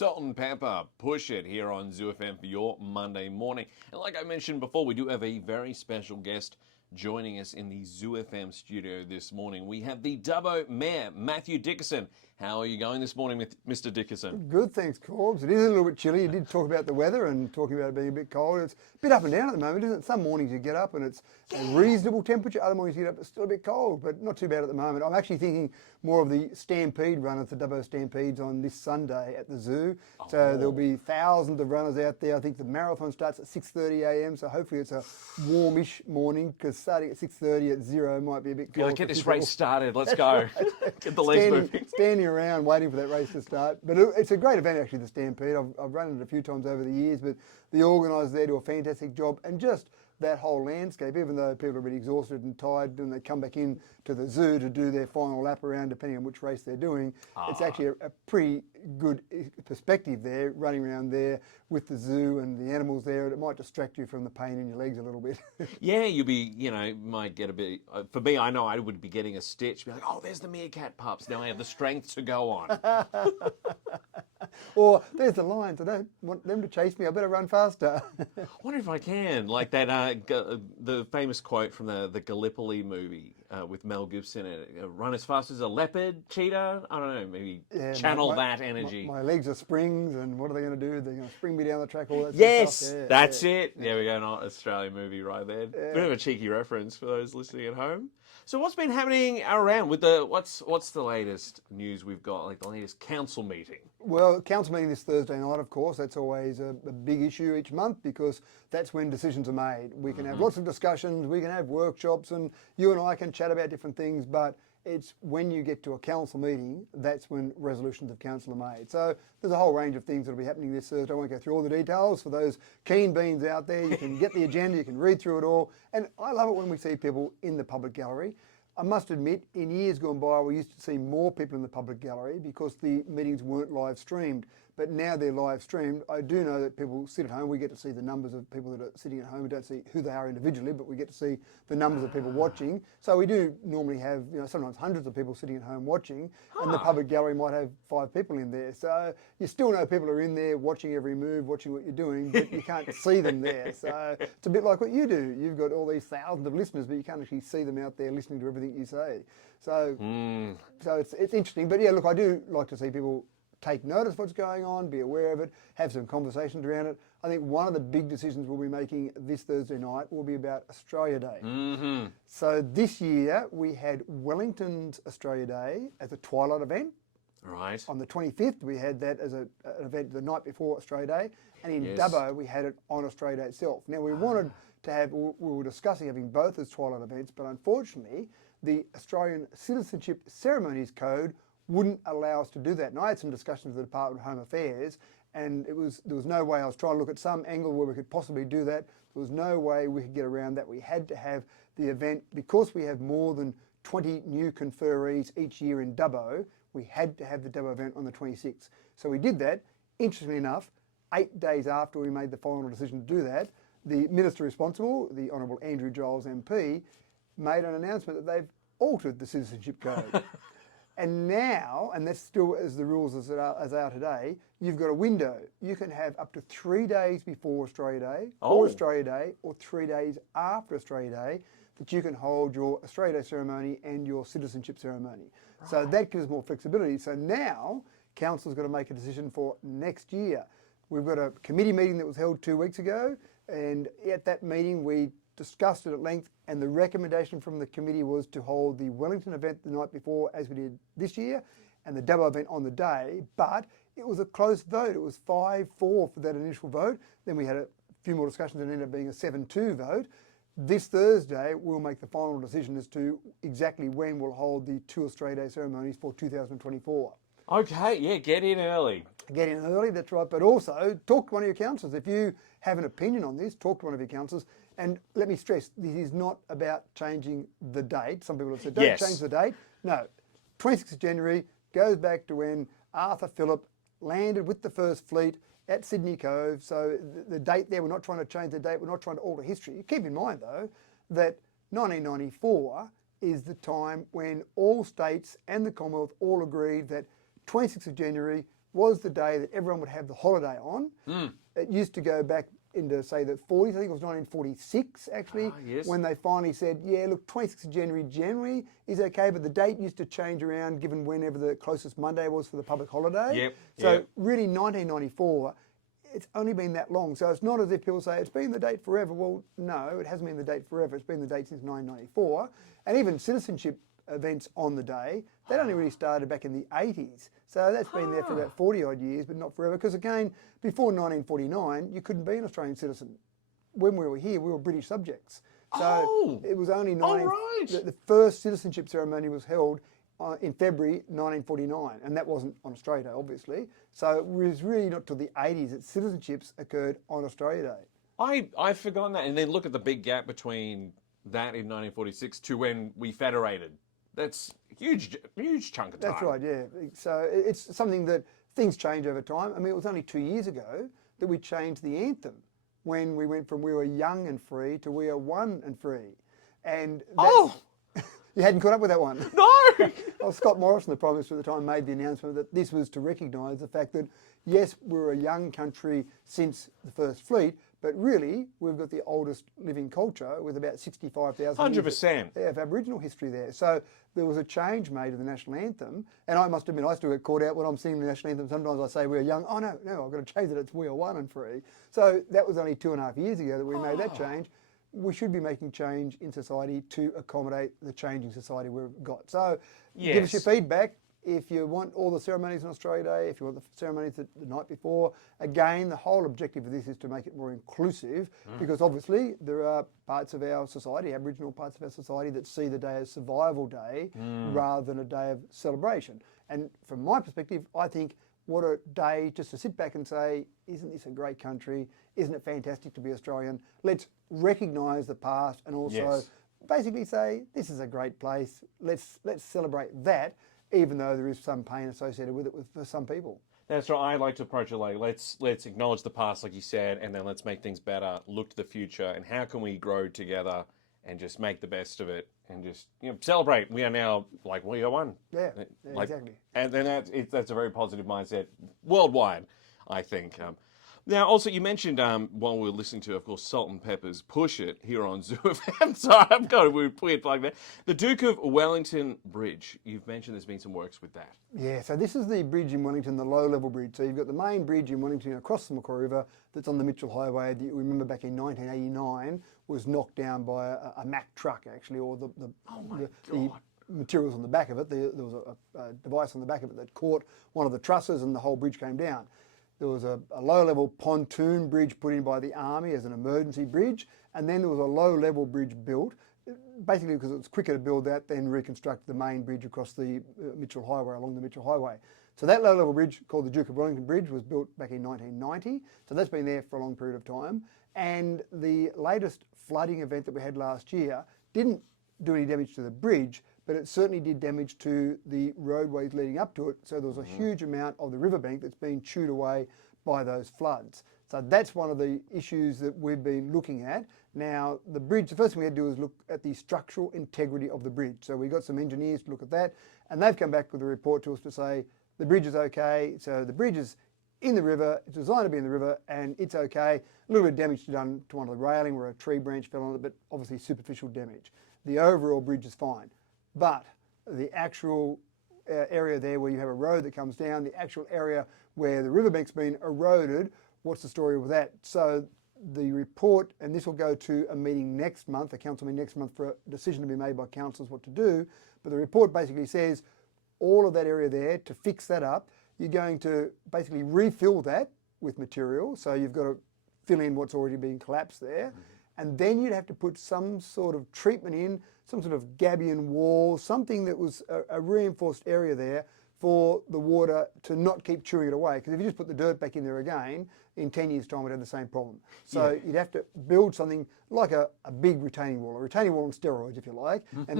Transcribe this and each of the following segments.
Salt and Pepper, push it here on Zoo FM for your Monday morning. And like I mentioned before, we do have a very special guest joining us in the Zoo FM studio this morning. We have the Dubbo Mayor, Matthew Dickerson. How are you going this morning, Mr. Dickerson? Good, thanks, Corbs. It is a little bit chilly. You did talk about the weather and talking about it being a bit cold. It's a bit up and down at the moment, isn't it? Some mornings you get up and it's a reasonable temperature. Other mornings you get up, it's still a bit cold, but not too bad at the moment. I'm actually thinking more of the Stampede runners, the Dubbo Stampedes on this Sunday at the zoo. So there'll be thousands of runners out there. I think the marathon starts at 6:30 a.m, so hopefully it's a warmish morning, because starting at 6:30 at 0 might be a bit cold. Let's get this race started. Let's go. Get the legs moving. Standing around waiting for that race to start. But it's a great event, actually, the Stampede. I've run it a few times over the years, but the organisers there do a fantastic job. And just that whole landscape, even though people are really exhausted and tired and they come back in to the zoo to do their final lap around, depending on which race they're doing, it's actually a pretty good perspective there, running around there with the zoo and the animals there. It might distract you from the pain in your legs a little bit. Yeah, you'll be, might get a bit, for me, I know I would be getting a stitch, be like, oh, there's the meerkat pups. Now I have the strength to go on. Or there's the lions. I don't want them to chase me. I better run faster. I wonder if I can, like that, the famous quote from the Gallipoli movie with Mel Gibson in it, run as fast as a leopard, cheetah. I don't know, maybe channel that energy. My legs are springs, and what are they going to do? They're going to spring me down the track, all that yes, sort of stuff. that's it. There we go, an Australian movie right there. Yeah. Bit of a cheeky reference for those listening at home. So what's been happening around with what's the latest news we've got, like the latest council meeting? Well, council meeting this Thursday night, of course. That's always a big issue each month, because that's when decisions are made. We can have lots of discussions, we can have workshops, and you and I can chat about different things, but it's when you get to a council meeting, that's when resolutions of council are made. So there's a whole range of things that will be happening this Thursday. I won't go through all the details. For those keen beans out there, you can get the agenda, you can read through it all. And I love it when we see people in the public gallery. I must admit, in years gone by, we used to see more people in the public gallery because the meetings weren't live streamed. But now they're live streamed. I do know that people sit at home. We get to see the numbers of people that are sitting at home. We don't see who they are individually, but we get to see the numbers of people watching. So we do normally have, sometimes hundreds of people sitting at home watching, and the public gallery might have 5 people in there. So you still know people are in there watching every move, watching what you're doing, but you can't see them there. So it's a bit like what you do. You've got all these thousands of listeners, but you can't actually see them out there listening to everything you say. So, so it's interesting. But yeah, look, I do like to see people take notice of what's going on, be aware of it, have some conversations around it. I think one of the big decisions we'll be making this Thursday night will be about Australia Day. So this year we had Wellington's Australia Day as a twilight event. Right. On the 25th we had that as an event the night before Australia Day, and in Dubbo we had it on Australia Day itself. Now we wanted to have, we were discussing having both as twilight events, but unfortunately the Australian Citizenship Ceremonies Code wouldn't allow us to do that. And I had some discussions with the Department of Home Affairs, and there was no way. I was trying to look at some angle where we could possibly do that. There was no way we could get around that. We had to have the event, because we have more than 20 new conferees each year in Dubbo, we had to have the Dubbo event on the 26th. So we did that. Interestingly enough, 8 days after we made the final decision to do that, the Minister responsible, the Honourable Andrew Giles MP, made an announcement that they've altered the Citizenship Code. And now, and that's still as the rules as they are today, you've got a window. You can have up to 3 days before Australia Day, or Australia Day, or 3 days after Australia Day, that you can hold your Australia Day ceremony and your citizenship ceremony. Right. So that gives more flexibility. So now, Council's got to make a decision for next year. We've got a committee meeting that was held 2 weeks ago, and at that meeting we discussed it at length, and the recommendation from the committee was to hold the Wellington event the night before, as we did this year, and the Dubbo event on the day, but it was a close vote. It was 5-4 for that initial vote. Then we had a few more discussions and it ended up being a 7-2 vote. This Thursday, we'll make the final decision as to exactly when we'll hold the 2 Australia Day ceremonies for 2024. Okay, yeah, get in early. Get in early, that's right. But also, talk to one of your councillors. If you have an opinion on this, talk to one of your councillors. And let me stress, this is not about changing the date. Some people have said, don't change the date. No, 26th of January goes back to when Arthur Phillip landed with the first fleet at Sydney Cove. So the date there, we're not trying to change the date. We're not trying to alter history. Keep in mind, though, that 1994 is the time when all states and the Commonwealth all agreed that 26th of January was the day that everyone would have the holiday on. It used to go back into, say, the 40s. I think it was 1946, actually, yes. when they finally said, yeah, look, 26th of January generally is okay, but the date used to change around given whenever the closest Monday was for the public holiday. Yep, So yep. really 1994, it's only been that long. So it's not as if people say, it's been the date forever. Well, no, it hasn't been the date forever. It's been the date since 1994. And even citizenship events on the day, that only really started back in the 80s. So that's been there for about 40 odd years, but not forever. Because again, before 1949, you couldn't be an Australian citizen. When we were here, we were British subjects. So it was only the first citizenship ceremony was held in February 1949, and that wasn't on Australia Day, obviously. So it was really not till the 80s that citizenships occurred on Australia Day. I've forgotten that. And then look at the big gap between that in 1946 to when we federated. That's a huge chunk of time. That's right, yeah. So it's something that things change over time. I mean, it was only 2 years ago that we changed the anthem when we went from we were young and free to we are one and free. And you hadn't caught up with that one? No! Well, Scott Morrison, the Prime Minister at the time, made the announcement that this was to recognise the fact that, yes, we're a young country since the First Fleet, but really, we've got the oldest living culture with about 65,000 100%. of Aboriginal history there. So there was a change made to the national anthem. And I must admit, I still get caught out when I'm singing the national anthem. Sometimes I say we're young. Oh, no, I've got to change it. It's we are one and free. So that was only 2.5 years ago that we made that change. We should be making change in society to accommodate the changing society we've got. So give us your feedback. If you want all the ceremonies on Australia Day, if you want the ceremonies the night before, again, the whole objective of this is to make it more inclusive because obviously there are parts of our society, Aboriginal parts of our society, that see the day as survival day rather than a day of celebration. And from my perspective, I think what a day just to sit back and say, isn't this a great country? Isn't it fantastic to be Australian? Let's recognise the past and also basically say, this is a great place. Let's celebrate that, even though there is some pain associated with it for some people. That's right. I like to approach it like let's acknowledge the past, like you said, and then let's make things better. Look to the future, and how can we grow together and just make the best of it and just celebrate. We are now like we are one. Yeah, exactly. And then that's a very positive mindset worldwide, I think. Now, also, you mentioned while we were listening to, of course, Salt and Pepper's Push It here on Zoo FM. Sorry, I've got a weird plug there. The Duke of Wellington Bridge. You've mentioned there's been some works with that. Yeah, so this is the bridge in Wellington, the low-level bridge. So you've got the main bridge in Wellington across the Macquarie River that's on the Mitchell Highway that you remember back in 1989 was knocked down by a Mack truck, actually, or the materials on the back of it. There was a device on the back of it that caught one of the trusses and the whole bridge came down. There was a low-level pontoon bridge put in by the Army as an emergency bridge, and then there was a low-level bridge built, basically because it was quicker to build that than reconstruct the main bridge across the Mitchell Highway, along the Mitchell Highway. So that low-level bridge, called the Duke of Wellington Bridge, was built back in 1990, so that's been there for a long period of time. And the latest flooding event that we had last year didn't do any damage to the bridge, but it certainly did damage to the roadways leading up to it. So there was a huge amount of the riverbank that's been chewed away by those floods. So that's one of the issues that we've been looking at. Now, the bridge, the first thing we had to do is look at the structural integrity of the bridge. So we got some engineers to look at that, and they've come back with a report to us to say the bridge is okay. So the bridge is in the river, it's designed to be in the river, and it's okay. A little bit of damage done to one of the railing where a tree branch fell on it, but obviously superficial damage. The overall bridge is fine. But the actual area there where you have a road that comes down, the actual area where the riverbank's been eroded, what's the story with that? So the report, and this will go to a meeting next month, a council meeting next month for a decision to be made by councillors what to do, but the report basically says all of that area there, to fix that up, you're going to basically refill that with material, so you've got to fill in what's already been collapsed there, and then you'd have to put some sort of treatment in, some sort of gabion wall, something that was a reinforced area there for the water to not keep chewing it away. Because if you just put the dirt back in there again, in 10 years' time we'd have the same problem. So you'd have to build something like a big retaining wall on steroids, if you like, and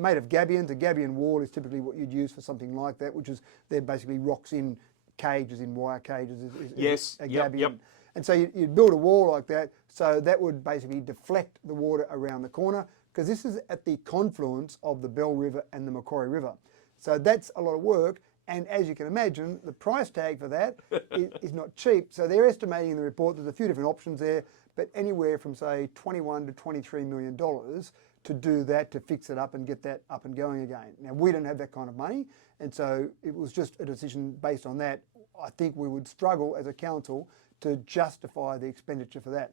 made of gabions. A gabion wall is typically what you'd use for something like that, which is they're basically rocks in cages, in wire cages. Is a gabion. Yep. And so you'd build a wall like that, so that would basically deflect the water around the corner, because this is at the confluence of the Bell River and the Macquarie River. So that's a lot of work, And as you can imagine, the price tag for that is not cheap. So they're estimating in the report there's a few different options there, but anywhere from say $21 to $23 million to do that, to fix it up and get that up and going again. Now, we don't have that kind of money, and so it was just a decision based on that. I think we would struggle as a council to justify the expenditure for that.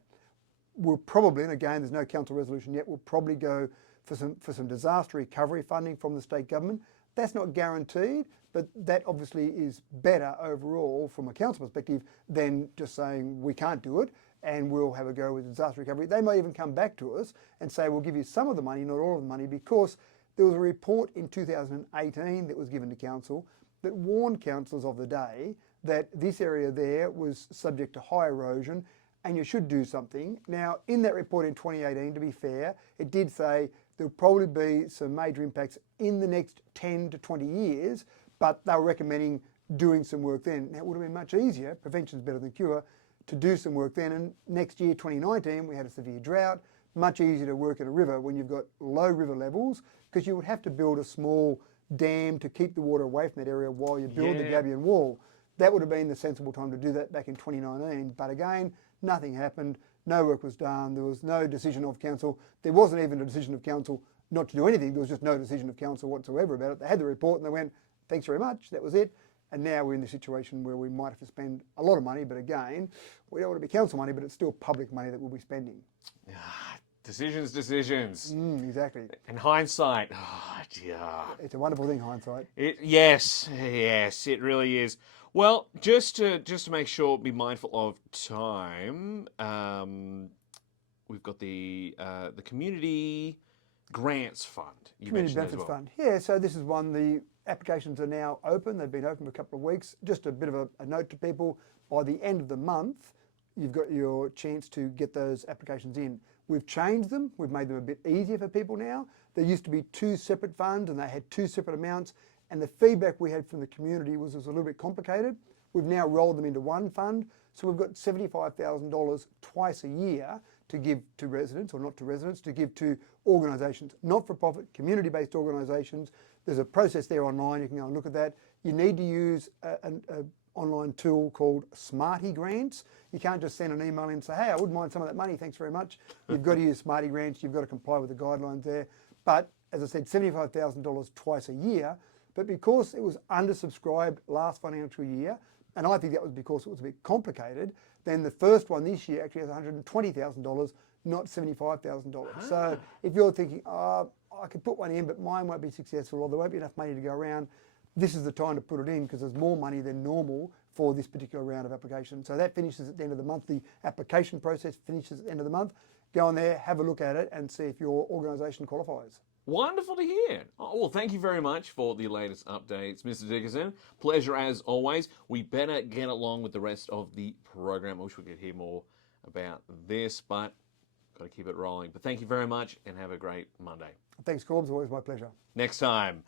We'll probably, and again, there's no council resolution yet, we'll probably go for some disaster recovery funding from the state government. That's not guaranteed, but that obviously is better overall from a council perspective than just saying we can't do it and we'll have a go with disaster recovery. They may even come back to us and say we'll give you some of the money, not all of the money, because there was a report in 2018 that was given to council that warned councillors of the day that this area there was subject to high erosion and you should do something. Now, in that report in 2018, to be fair, it did say there'll probably be some major impacts in the next 10 to 20 years, but they were recommending doing some work then. Now, it would have been much easier, prevention's better than cure, to do some work then. And next year, 2019, we had a severe drought. Much easier to work at a river when you've got low river levels, because you would have to build a small dam to keep the water away from that area while you build the gabion wall. That would have been the sensible time to do that back in 2019. But again, nothing happened. No work was done. There was no decision of council. There wasn't even a decision of council not to do anything. There was just no decision of council whatsoever about it. They had the report and they went, thanks very much, that was it. And now we're in the situation where we might have to spend a lot of money, but again, we don't want to be council money, but it's still public money that we'll be spending. Decisions. Exactly. And hindsight, oh dear. It's a wonderful thing, hindsight. Yes, it really is. Well, just to make sure, be mindful of time. We've got the community grants fund. Community benefits fund. Yeah, so this is one. The applications are now open. They've been open for a couple of weeks. Just a bit of a note to people: by the end of the month, you've got your chance to get those applications in. We've changed them. We've made them a bit easier for people now. There used to be two separate funds and they had two separate amounts, and the feedback we had from the community was it was a little bit complicated. We've now rolled them into one fund, so we've got $75,000 twice a year to give to residents, or not to residents, to give to organisations, not-for-profit, community-based organisations. There's a process there online, you can go and look at that. You need to use an online tool called Smarty Grants. You can't just send an email in and say, hey, I wouldn't mind some of that money, thanks very much. You've got to use Smarty Grants, you've got to comply with the guidelines there. But as I said, $75,000 twice a year. But because it was undersubscribed last financial year, and I think that was because it was a bit complicated, then the first one this year actually has $120,000, not $75,000. So if you're thinking, oh, I could put one in, but mine won't be successful, or there won't be enough money to go around, this is the time to put it in because there's more money than normal for this particular round of application. So that finishes at the end of the month. The application process finishes at the end of the month. Go on there, have a look at it and see if your organisation qualifies. Wonderful to hear. Oh, well, thank you very much for the latest updates, Mr. Dickerson. Pleasure as always. We better get along with the rest of the program. I wish we could hear more about this, but got to keep it rolling. But thank you very much and have a great Monday. Thanks, Corbs. Always my pleasure. Next time,